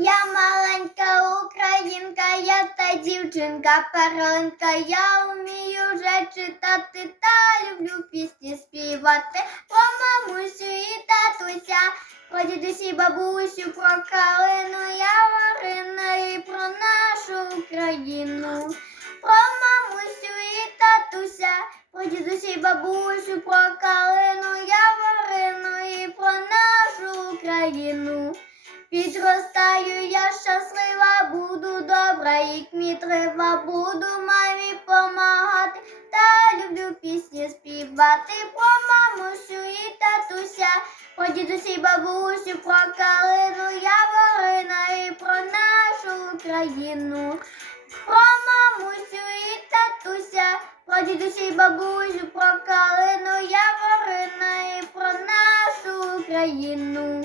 Я маленька українка, я та дівчинка перлинка. Я вмію вже читати та люблю пісні співати. Про мамусю і татуся, про дідусі, бабусю, про калину, я варина і про нашу Україну. Про дідусі, бабусю, про калину, я варину і про нашу Україну. Підростаю я щаслива, буду добра і кмітлива, буду мамі помагати, та люблю пісні співати про мамусю і татуся, про дідусі, бабусю, про калину, я ворина і про нашу Україну. Про мамусю і дідусі, й бабусю, про калину, я і про нашу Україну.